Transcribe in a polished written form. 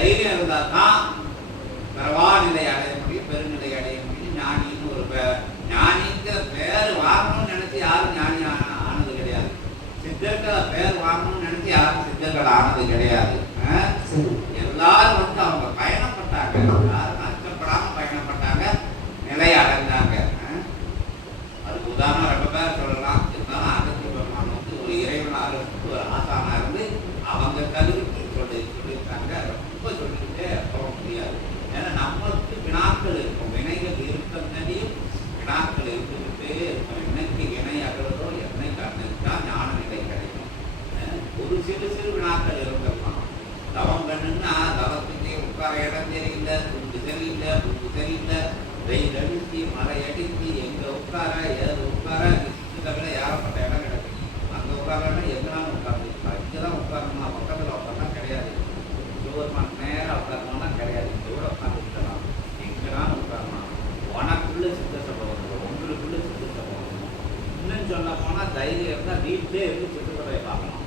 தைரியம் இருந்தால் தான் பரவா நிலை அடைய முடியும், பெருநிலை அடைய முடியும். ஞானின்னு ஒரு ஞானிங்கிற பேர் வாங்கணும்னு நினைச்சு யாரும் ஞானி ஆனது கிடையாது. சித்தர்கள் பேர் வாங்கணும்னு நினைச்சு யாரும் சித்தர்கள் ஆனது கிடையாது. எல்லாரும் வந்து அவங்க பயணப்பட்டாங்க, யாரும் அச்சப்படாம பயணப்பட்டாங்க, நிலை அடைஞ்சாங்க. அதுக்கு உதாரணம் ரொம்ப பேர் சொல்லலாம். இருந்தாலும் அகத்திய பெருமான் வந்து ஒரு இறைவனாக ஒரு ஆசானா இருந்து அவங்க தகுதிக்கு சொல்லியிருக்காங்க. ரொம்ப சொல்லிக்கிட்டே போக முடியாது. ஏன்னா நம்மளுக்கு வினாக்கள் இருக்கும், வினைகள் இருக்கிறதையும் வினாக்கள் இருந்துகிட்டே இருக்கும். என்னைக்கு வினை அகலதோ என்னைக்கு அன்னைக்குதான் ஞான நிலை கிடைக்கும். ஒரு சிறு சிறு வினாக்கள் இருந்திருக்கலாம். தவம் கண்ணுன்னா தவத்துக்கே உட்கார இடம் தெரியல, துண்டு சரியில்லை, புண்டு சரியில்லை, வெயில் அடிச்சு மழை அடிச்சு எங்க உட்கார ஏது உட்கார தவிர யாரப்பட்ட இடம் கிடைக்கும். அங்கே உட்காரன்னா எங்கனாலும் உட்காந்துருக்கலாம். இங்கெல்லாம் உட்காரணும்னா பக்கத்தில் உட்காரனா கிடையாது. 1 மணி நேரம் உட்காரணும்னா கிடையாது. இதோட உட்காந்துருக்கலாம், எங்கனாலும் உட்காரலாம். உனக்குள்ள சித்த சபை வந்துடும், உங்களுக்குள்ள சித்த சபை வந்துடும். இன்னும் சொல்ல போனால் தைரியம் இருந்தால் வீட்டிலே இருந்து சித்த சபையை பார்க்கலாம்.